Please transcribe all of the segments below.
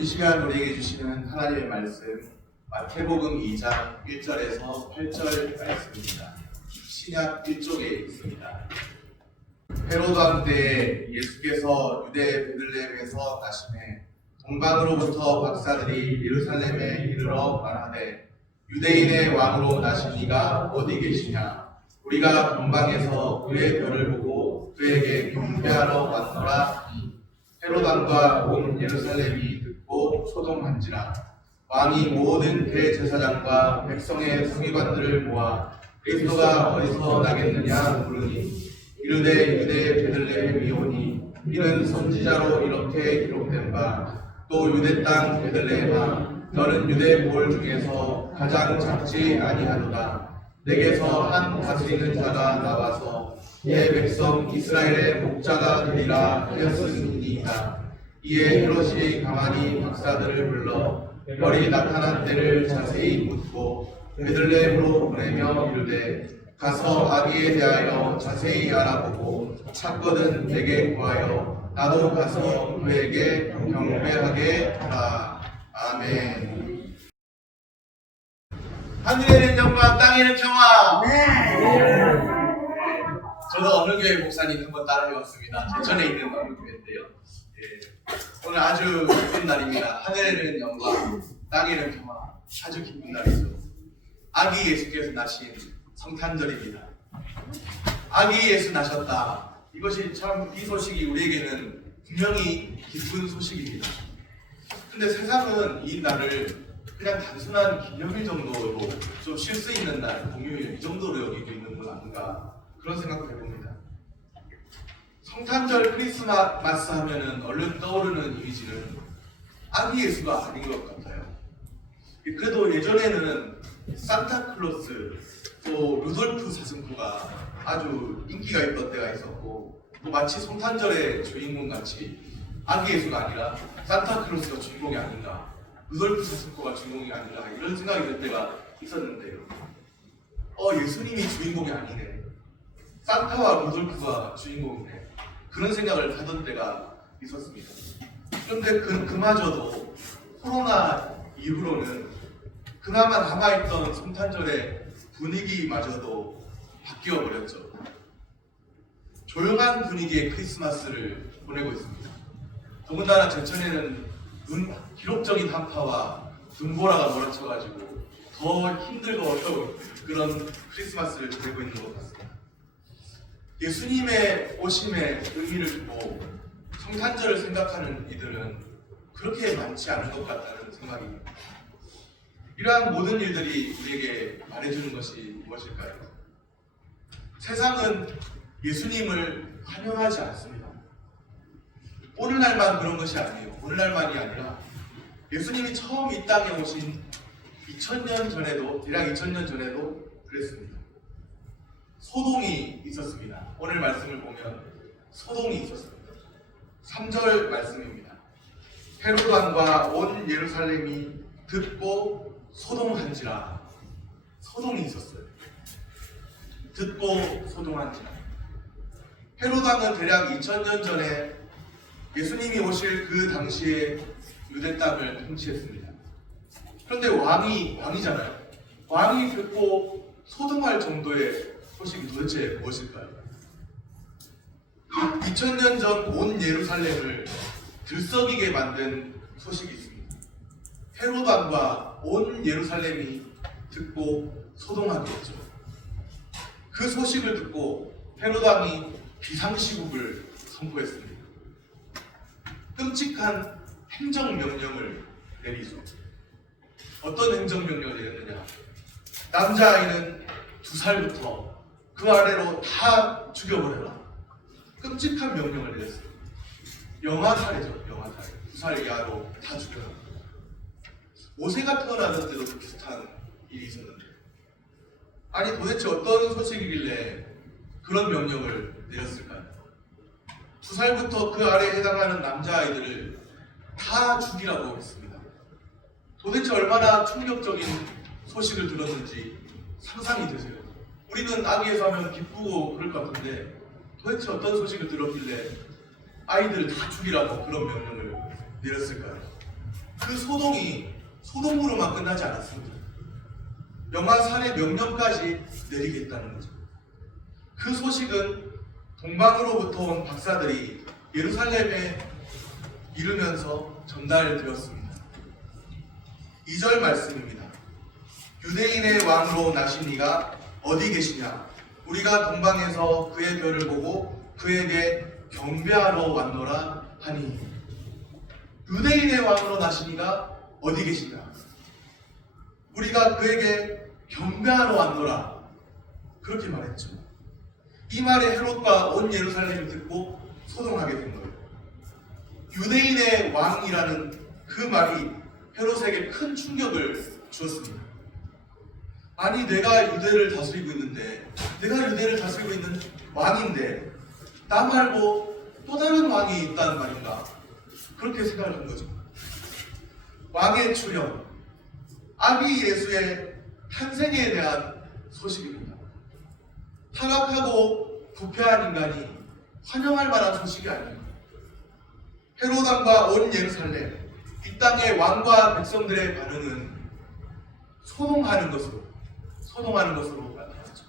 이 시간 우리에게 주시는 하나님의 말씀 마태복음 2장 1절에서 8절 말씀입니다. 신약 1쪽에 있습니다. 헤로드 왕 때에 예수께서 유대 베들레헴에서 나시매 동방으로부터 박사들이 예루살렘에 이르러 말하되 유대인의 왕으로 나신 이가 어디 계시냐? 우리가 동방에서 그의 별을 보고 그에게 경배하러 왔노라. 헤로드 왕과 온 예루살렘이 듣고 소동한지라. 왕이 모든 대제사장과 백성의 서기관들을 모아 그리스도가 어디서 나겠느냐 물으니 이르되 유대 베들레헴이 오니 이는 선지자로 이렇게 기록된 바 또 유대 땅 베들레헴아 너는 유대 볼 중에서 가장 작지 아니하도다. 내게서 한 다스리는 자가 나와서 내 백성 이스라엘의 목자가 되리라 하였음이니이다. 이에 헤롯이 가만히 박사들을 불러 별이 나타난 때를 자세히 묻고 베들레헴으로 보내며 이르되 가서 아기에 대하여 자세히 알아보고 찾거든 내게 구하여 나도 가서 그에게 경배하게 하라. 아멘. 하늘에는 영광 땅에는 평화. 저도 어느 교회 목사님 한번 따라해봤습니다. 제천에 있는 어느 교회인데요. 오늘 아주 기쁜 날입니다. 하늘에는 영광 땅에는 평화. 아주 기쁜 날이죠. 아기 예수께서 나신 성탄절입니다. 아기 예수 나셨다. 이것이 참 이 소식이 우리에게는 분명히 기쁜 소식입니다. 근데 세상은 이 날을 그냥 단순한 기념일 정도로 좀 쉴 수 있는 날, 공휴일 이 정도로 여기고 있는 건 아닌가 그런 생각을 해봅니다. 성탄절 크리스마스 하면은 얼른 떠오르는 이미지는 아기 예수가 아닌 것 같아요. 그래도 예전에는 산타클로스 또 루돌프 사슴코가 아주 인기가 있던 때가 있었고 또 마치 성탄절의 주인공같이 아기 예수가 아니라 산타클로스가 주인공이 아닌가 루돌프 사슴코가 주인공이 아니라 이런 생각이 들 때가 있었는데요. 예수님이 주인공이 아니네. 산타와 루돌프가 주인공이네. 그런 생각을 하던 때가 있었습니다. 그런데 그마저도 코로나 이후로는 그나마 남아있던 성탄절의 분위기마저도 바뀌어 버렸죠. 조용한 분위기의 크리스마스를 보내고 있습니다. 더군다나 제천에는 기록적인 한파와 눈보라가 몰아쳐가지고 더 힘들고 어려운 그런 크리스마스를 보내고 있는 것 같습니다. 예수님의 오심에 의미를 두고 성탄절을 생각하는 이들은 그렇게 많지 않은 것 같다는 생각입니다. 이러한 모든 일들이 우리에게 말해주는 것이 무엇일까요? 세상은 예수님을 환영하지 않습니다. 오늘날만 그런 것이 아니에요. 오늘날만이 아니라 예수님이 처음 이 땅에 오신 2000년 전에도, 대략 2000년 전에도 그랬습니다. 소동이 있었습니다. 오늘 말씀을 보면 소동이 있었습니다. 3절 말씀입니다. 헤로드 왕과 온 예루살렘이 듣고 소동한지라. 소동이 있었어요. 듣고 소동한지라. 헤로드 왕은 대략 2000년 전에 예수님이 오실 그 당시에 유대 땅을 통치했습니다. 그런데 왕이잖아요. 왕이 듣고 소동할 정도의 소식이 도대체 무엇일까요? 2000년 전 온 예루살렘을 들썩이게 만든 소식이 있습니다. 헤로드 왕과 온 예루살렘이 듣고 소동하게 했죠. 그 소식을 듣고 헤로드 왕이 비상시국을 선포했습니다. 끔찍한 행정명령을 내리죠. 어떤 행정명령을 내렸느냐? 남자아이는 2살부터 그 아래로 다 죽여버려라. 끔찍한 명령을 내렸어요. 영아살이죠. 영아살. 2살 이하로 다 죽여라. 모세가 태어나는 때도 비슷한 일이 있었는데 아니 도대체 어떤 소식이길래 그런 명령을 내렸을까요? 2살부터 그 아래에 해당하는 남자아이들을 다 죽이라고 했습니다. 도대체 얼마나 충격적인 소식을 들었는지 상상이 되세요. 우리는 아기에서 하면 기쁘고 그럴 것 같은데 도대체 어떤 소식을 들었길래 아이들을 다 죽이라고 그런 명령을 내렸을까요? 그 소동이 소동으로만 끝나지 않았습니다. 영화 살해 명령까지 내리겠다는 거죠. 그 소식은 동방으로부터 온 박사들이 예루살렘에 이르면서 전달되었습니다. 2절 말씀입니다. 유대인의 왕으로 나신 이가 어디 계시냐? 우리가 동방에서 그의 별을 보고 그에게 경배하러 왔노라 하니. 유대인의 왕으로 나신 이가 어디 계시냐? 우리가 그에게 경배하러 왔노라. 그렇게 말했죠. 이 말에 헤롯과 온 예루살렘을 듣고 소동하게 된 거예요. 유대인의 왕이라는 그 말이 헤롯에게 큰 충격을 주었습니다. 아니, 내가 유대를 다스리고 있는데, 내가 유대를 다스리고 있는 왕인데 나 말고 또 다른 왕이 있다는 말인가? 그렇게 생각을 한 거죠. 왕의 출현, 아기 예수의 탄생에 대한 소식입니다. 타락하고 부패한 인간이 환영할 만한 소식이 아니에요. 헤롯 왕과 온 예루살렘, 이 땅의 왕과 백성들의 반응은 소동하는 것으로 나타났죠.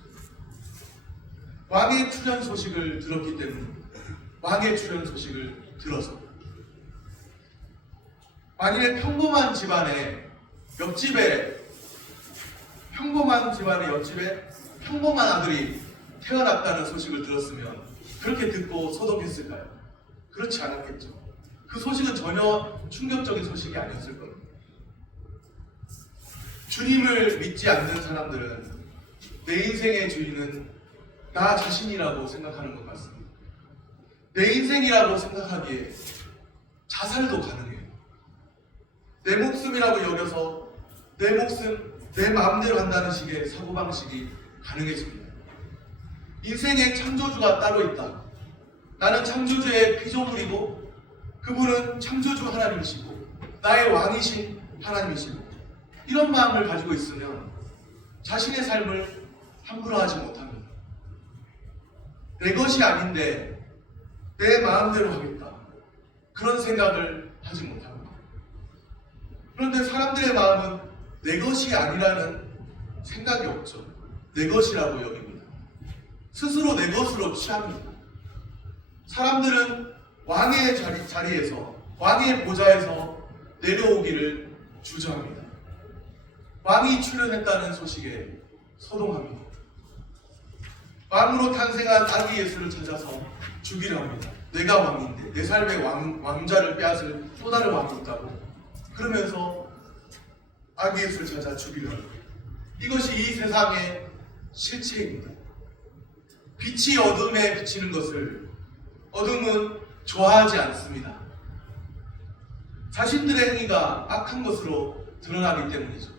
왕의 출현 소식을 들었기 때문에, 왕의 출현 소식을 들어서, 만일에 평범한 집안의 옆집에 평범한 아들이 태어났다는 소식을 들었으면 그렇게 듣고 소동했을까요? 그렇지 않았겠죠. 그 소식은 전혀 충격적인 소식이 아니었을 겁니다. 주님을 믿지 않는 사람들은 내 인생의 주인은 나 자신이라고 생각하는 것 같습니다. 내 인생이라고 생각하기에 자살도 가능해요. 내 목숨이라고 여겨서 내 목숨, 내 마음대로 한다는 식의 사고방식이 가능해집니다. 인생의 창조주가 따로 있다. 나는 창조주의 피조물이고 그분은 창조주 하나님이시고 나의 왕이신 하나님이시고, 이런 마음을 가지고 있으면 자신의 삶을 함부로 하지 못합니다. 내 것이 아닌데 내 마음대로 하겠다, 그런 생각을 하지 못합니다. 그런데 사람들의 마음은 내 것이 아니라는 생각이 없죠. 내 것이라고 여깁니다. 스스로 내 것으로 취합니다. 사람들은 왕의 자리에서, 왕의 보좌에서 내려오기를 주저합니다. 왕이 출현했다는 소식에 소동합니다. 왕으로 탄생한 아기 예수를 찾아서 죽이려 합니다. 내가 왕인데 내 삶의 왕자를 빼앗을 또 다른 왕이 있다고, 그러면서 아기 예수를 찾아 죽이려 합니다. 이것이 이 세상의 실체입니다. 빛이 어둠에 비치는 것을 어둠은 좋아하지 않습니다. 자신들의 행위가 악한 것으로 드러나기 때문이죠.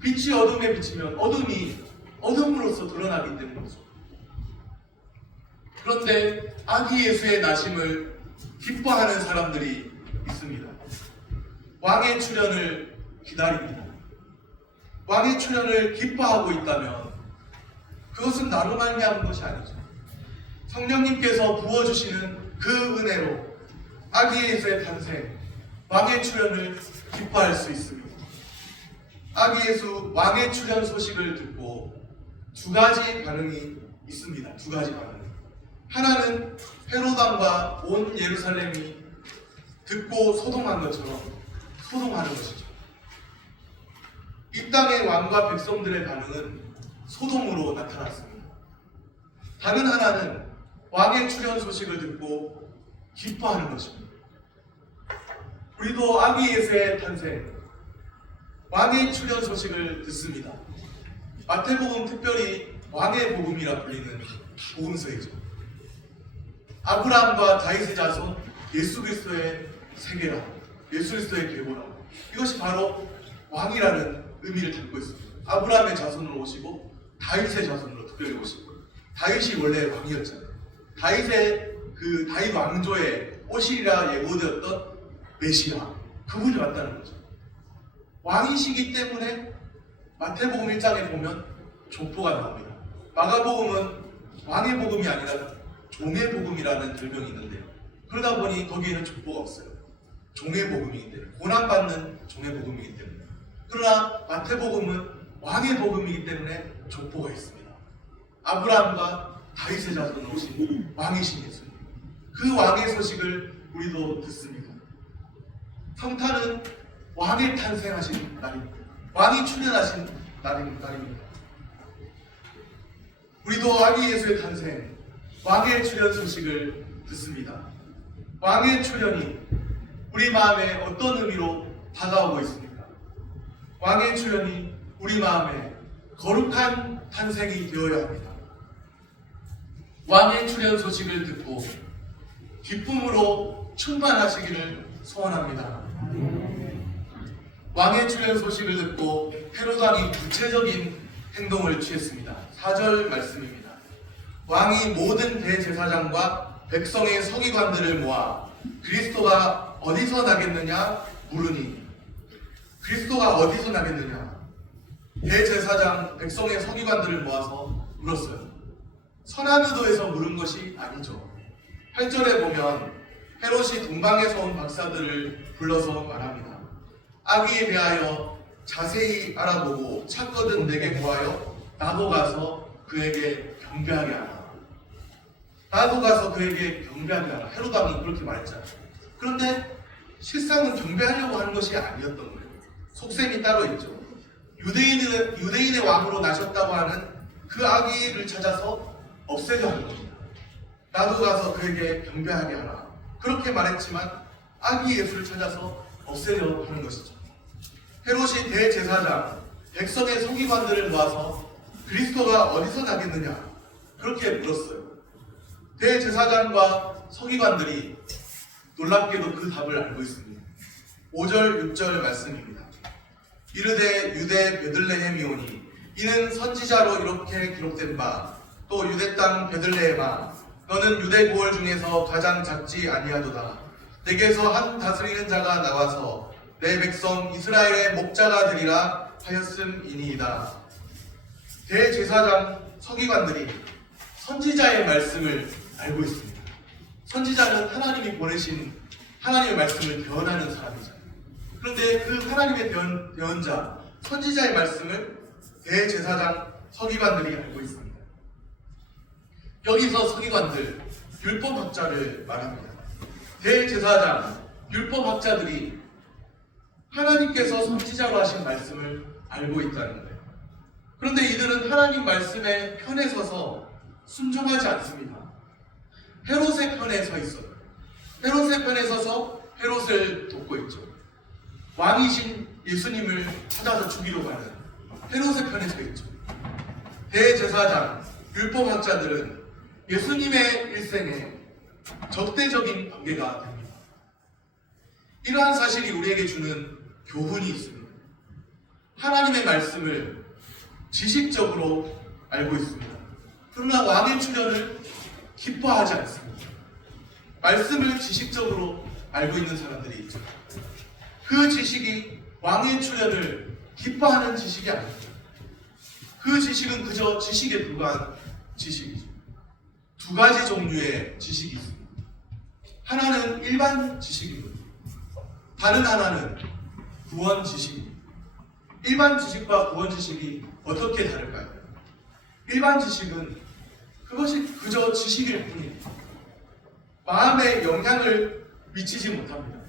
빛이 어둠에 비치면 어둠이 어둠으로서 드러나기 때문이죠. 그런데 아기 예수의 나심을 기뻐하는 사람들이 있습니다. 왕의 출현을 기다립니다. 왕의 출현을 기뻐하고 있다면 그것은 나로 말미암은 것이 아니죠. 성령님께서 부어주시는 그 은혜로 아기 예수의 탄생, 왕의 출현을 기뻐할 수 있습니다. 아기 예수 왕의 출현 소식을 듣고 두 가지 반응이 있습니다. 두 가지 반응. 하나는 헤롯 왕과 온 예루살렘이 듣고 소동한 것처럼 소동하는 것이죠. 이 땅의 왕과 백성들의 반응은 소동으로 나타났습니다. 다른 하나는 왕의 출현 소식을 듣고 기뻐하는 것입니다. 우리도 아기 예수의 탄생, 왕의 출현 소식을 듣습니다. 마태복음 특별히 왕의 복음이라 불리는 복음서이죠. 아브라함과 다윗의 자손, 예수 그리스도의 세계라, 예수 그리스도의 계보라, 이것이 바로 왕이라는 의미를 담고 있습니다. 아브라함의 자손으로 오시고 다윗의 자손으로 특별히 오시고, 다윗이 원래 왕이었잖아요. 다윗 왕조에 오시리라 예고되었던 메시아, 그분이 왔다는 거죠. 왕이시기 때문에 마태복음 1장에 보면 족보가 나옵니다. 마가복음은 왕의 복음이 아니라 종의 복음이라는 별명이 있는데요. 그러다 보니 거기에는 족보가 없어요. 종의 복음이기 때문에, 고난받는 종의 복음이기 때문에. 그러나 마태복음은 왕의 복음이기 때문에 족보가 있습니다. 아브라함과 다윗의 자손으로 오신 왕이신 예수님, 그 왕의 소식을 우리도 듣습니다. 성탄은 왕이 탄생하신 날입니다. 왕이 출현하신 날입니다. 우리도 아기 예수의 탄생, 왕의 출현 소식을 듣습니다. 왕의 출현이 우리 마음에 어떤 의미로 다가오고 있습니까? 왕의 출현이 우리 마음에 거룩한 탄생이 되어야 합니다. 왕의 출현 소식을 듣고 기쁨으로 충만하시기를 소원합니다. 왕의 출현 소식을 듣고 헤롯 왕이 구체적인 행동을 취했습니다. 4절 말씀입니다. 왕이 모든 대제사장과 백성의 서기관들을 모아 그리스도가 어디서 나겠느냐 물으니, 그리스도가 어디서 나겠느냐, 대제사장 백성의 서기관들을 모아서 물었어요. 선한 의도에서 물은 것이 아니죠. 8절에 보면 헤롯이 동방에서 온 박사들을 불러서 말합니다. 아기에 대하여 자세히 알아보고 찾거든 내게 구하여 나도 가서 그에게 경배하게 하라. 나도 가서 그에게 경배하게 하라. 헤롯 왕이 그렇게 말했잖아요. 그런데 실상은 경배하려고 하는 것이 아니었던 거예요. 속셈이 따로 있죠. 유대인의 왕으로 나셨다고 하는 그 아기를 찾아서 없애려 하는 겁니다. 나도 가서 그에게 경배하게 하라. 그렇게 말했지만 아기 예수를 찾아서 없애려 하는 것이죠. 헤롯이 대제사장, 백성의 서기관들을 모아서 그리스도가 어디서 나겠느냐 그렇게 물었어요. 대제사장과 서기관들이 놀랍게도 그 답을 알고 있습니다. 5절, 6절 말씀입니다. 이르되 유대 베들레헴이오니 이는 선지자로 이렇게 기록된 바, 또 유대 땅 베들레헴아 너는 유대 고을 중에서 가장 작지 아니하도다. 내게서 한 다스리는 자가 나와서 내 백성 이스라엘의 목자가 되리라 하였음이니이다. 대제사장 서기관들이 선지자의 말씀을 알고 있습니다. 선지자는 하나님이 보내신 하나님의 말씀을 변하는 사람이잖아요. 그런데 그 하나님의 변자 선지자의 말씀을 대제사장 서기관들이 알고 있습니다. 여기서 서기관들, 율법학자를 말합니다. 대제사장, 율법학자들이 하나님께서 선지자로 하신 말씀을 알고 있다는 거예요. 그런데 이들은 하나님 말씀에 편에 서서 순종하지 않습니다. 헤롯의 편에 서 있어요. 헤롯의 편에 서서 헤롯을 돕고 있죠. 왕이신 예수님을 찾아서 죽이러 가는 헤롯의 편에 서 있죠. 대제사장, 율법학자들은 예수님의 일생에 적대적인 관계가 됩니다. 이러한 사실이 우리에게 주는 교훈이 있습니다. 하나님의 말씀을 지식적으로 알고 있습니다. 그러나 왕의 출현을 기뻐하지 않습니다. 말씀을 지식적으로 알고 있는 사람들이 있죠. 그 지식이 왕의 출현을 기뻐하는 지식이 아닙니다. 그 지식은 그저 지식에 불과한 지식이죠. 두 가지 종류의 지식이 있습니다. 하나는 일반 지식입니다. 다른 하나는 구원 지식입니다. 일반 지식과 구원 지식이 어떻게 다를까요? 일반 지식은 그것이 그저 지식일 뿐입니다. 마음에 영향을 미치지 못합니다.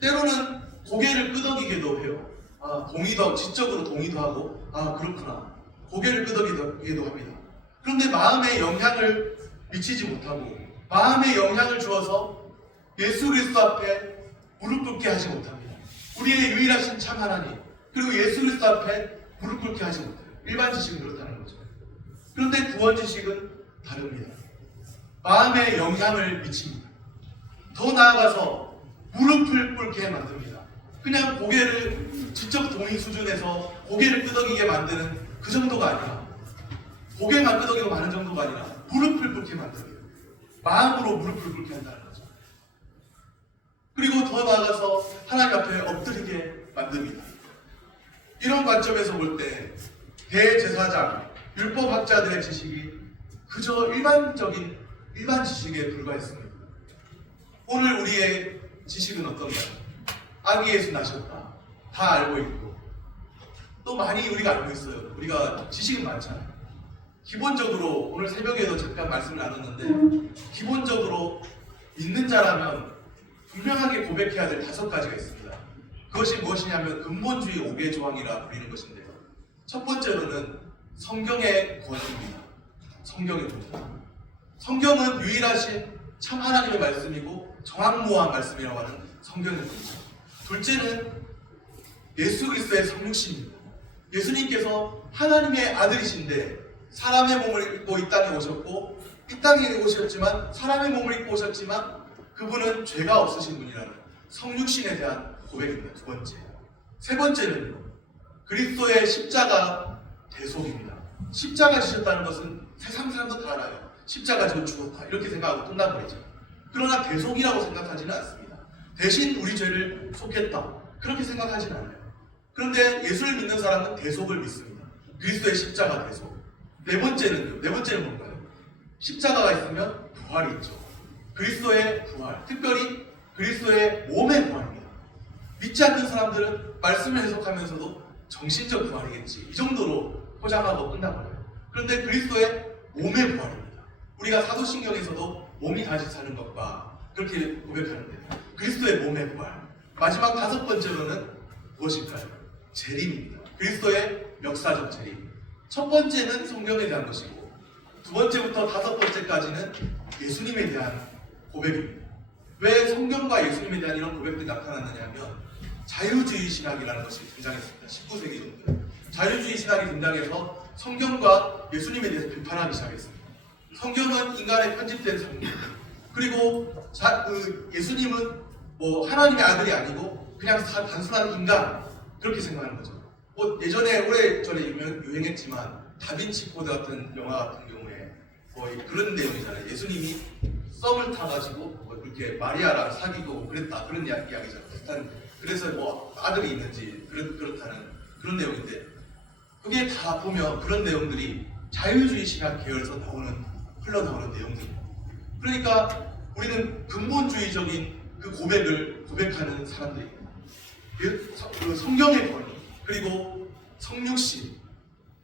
때로는 고개를 끄덕이기도 해요. 지적으로 동의도 하고, 그렇구나. 고개를 끄덕이기도 합니다. 그런데 마음에 영향을 미치지 못하고, 마음에 영향을 주어서 예수 그리스도 앞에 무릎 꿇게 하지 못합니다. 우리의 유일하신 참 하나님, 그리고 예수 그리스도 앞에 무릎 꿇게 하지 못해요. 일반 지식은 그렇다는 거죠. 그런데 구원 지식은 다릅니다. 마음에 영향을 미칩니다. 더 나아가서 무릎을 꿇게 만듭니다. 그냥 고개를 지적 동의 수준에서 고개를 끄덕이게 만드는 그 정도가 아니라, 고개만 끄덕이고 마는 정도가 아니라 무릎을 꿇게 만듭니다. 마음으로 무릎을 꿇게 한다는 거죠. 그리고 더 나아가서 하나님 앞에 엎드리게 만듭니다. 이런 관점에서 볼 때 대제사장, 율법학자들의 지식이 그저 일반 지식에 불과했습니다. 오늘 우리의 지식은 어떤가요? 아기 예수 나셨다. 다 알고 있고 또 많이 우리가 알고 있어요. 우리가 지식은 많잖아요. 기본적으로 오늘 새벽에도 잠깐 말씀을 나눴는데 기본적으로 믿는 자라면 분명하게 고백해야 될 5가지가 있습니다. 그것이 무엇이냐면 근본주의 5개 조항이라 불리는 것인데요. 첫 번째로는 성경의 권위입니다. 성경의 권위. 성경은 유일하신 참 하나님의 말씀이고 정확무한 말씀이라고 하는 성경의 권위. 둘째는 예수 그리스도의 성육신입니다. 예수님께서 하나님의 아들이신데 사람의 몸을 입고 이 땅에 오셨고 이 땅에 오셨지만 사람의 몸을 입고 오셨지만 그분은 죄가 없으신 분이라는 성육신에 대한 고백입니다. 두 번째. 세 번째는 그리스도의 십자가 대속입니다. 십자가 지셨다는 것은 세상 사람도 다 알아요. 십자가 지고 죽었다 이렇게 생각하고 끝나버리죠. 그러나 대속이라고 생각하지는 않습니다. 대신 우리 죄를 속했다 그렇게 생각하지는 않아요. 그런데 예수를 믿는 사람은 대속을 믿습니다. 그리스도의 십자가 대속. 네 번째는 뭔가요? 십자가가 있으면 부활이 있죠. 그리스도의 부활, 특별히 그리스도의 몸의 부활입니다. 믿지 않는 사람들은 말씀을 해석하면서도 정신적 부활이겠지 이 정도로 포장하고 끝나버려요. 그런데 그리스도의 몸의 부활입니다. 우리가 사도신경에서도 몸이 다시 사는 것과 그렇게 고백하는데 그리스도의 몸의 부활. 마지막 5번째로는 무엇일까요? 재림입니다. 그리스도의 역사적 재림. 첫 번째는 성경에 대한 것이고 두 번째부터 5번째까지는 예수님에 대한 고백입니다. 왜 성경과 예수님에 대한 이런 고백들이 나타났느냐 하면 자유주의 신학이라는 것이 등장했습니다. 19세기 정도. 자유주의 신학이 등장해서 성경과 예수님에 대해서 비판하기 시작했습니다. 성경은 인간의 편집된 성경. 그리고 예수님은 뭐 하나님의 아들이 아니고 그냥 단순한 인간 그렇게 생각하는 거죠. 뭐 예전에 오래전에 유행했지만 다빈치 코드 같은 영화 같은 경우에 거의 그런 내용이잖아요. 예수님이 썸을 타가지고 뭐 그렇게 마리아랑 사귀고 그랬다 그런 이야기잖아요. 비슷한 그래서 뭐 아들이 있는지 그렇다는 그런 내용인데 그게 다 보면 그런 내용들이 자유주의 신학 계열에서 흘러나오는 내용들입니다. 그러니까 우리는 근본주의적인 그 고백을 고백하는 사람들입니다. 그 성경의 권위 그리고 성육신,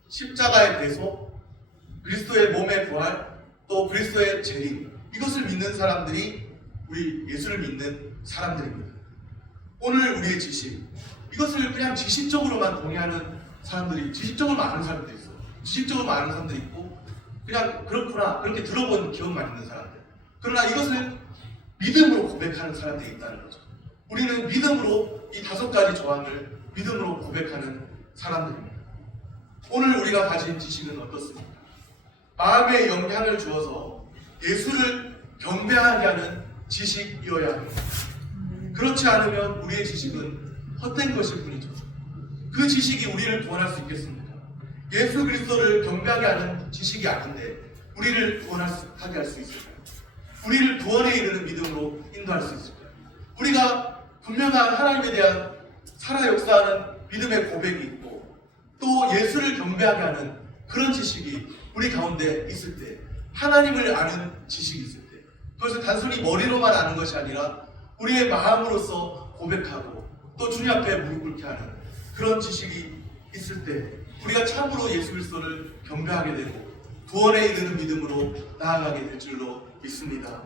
십자가의 대속, 그리스도의 몸의 부활, 또 그리스도의 재림 이것을 믿는 사람들이 우리 예수를 믿는 사람들입니다. 오늘 우리의 지식 이것을 그냥 지식적으로만 동의하는 사람들이 지식적으로만 아는 사람들이 있어요. 지식적으로만 아는 사람들이 있고 그냥 그렇구나 그렇게 들어본 기억만 있는 사람들. 그러나 이것을 믿음으로 고백하는 사람들이 있다는 거죠. 우리는 믿음으로 이 5가지 조항을 믿음으로 고백하는 사람들입니다. 오늘 우리가 가진 지식은 어떻습니까? 마음에 영향을 주어서 예수를 경배하게 하는 지식이어야 합니다. 그렇지 않으면 우리의 지식은 헛된 것일 뿐이죠. 그 지식이 우리를 구원할 수 있겠습니까? 예수 그리스도를 경배하게 하는 지식이 아닌데 우리를 구원하게 할 수 있을까요? 우리를 구원에 이르는 믿음으로 인도할 수 있을까요? 우리가 분명한 하나님에 대한 살아 역사하는 믿음의 고백이 있고 또 예수를 경배하게 하는 그런 지식이 우리 가운데 있을 때 하나님을 아는 지식이 있을 때 그것을 단순히 머리로만 아는 것이 아니라 우리의 마음으로서 고백하고 또 주님 앞에 무릎 꿇게 하는 그런 지식이 있을 때 우리가 참으로 예수 그리스도를 경배하게 되고 구원에 이르는 믿음으로 나아가게 될 줄로 믿습니다.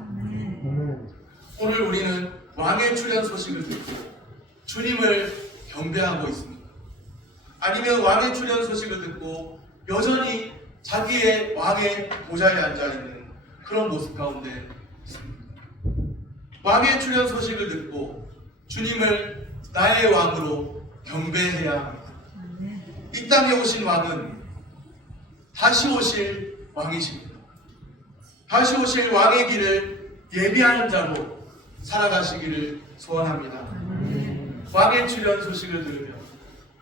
오늘 우리는 왕의 출현 소식을 듣고 주님을 경배하고 있습니다. 아니면 왕의 출현 소식을 듣고 여전히 자기의 왕의 보좌에 앉아있는 그런 모습 가운데 있습니다. 왕의 출현 소식을 듣고 주님을 나의 왕으로 경배해야 합니다. 이 땅에 오신 왕은 다시 오실 왕이십니다. 다시 오실 왕의 길을 예비하는 자로 살아가시기를 소원합니다. 왕의 출현 소식을 들으며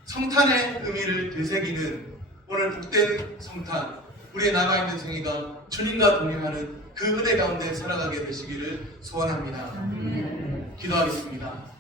성탄의 의미를 되새기는 오늘 복된 성탄, 우리의 남아있는 생애가 주님과 동행하는 그 은혜 가운데 살아가게 되시기를 소원합니다. 기도하겠습니다.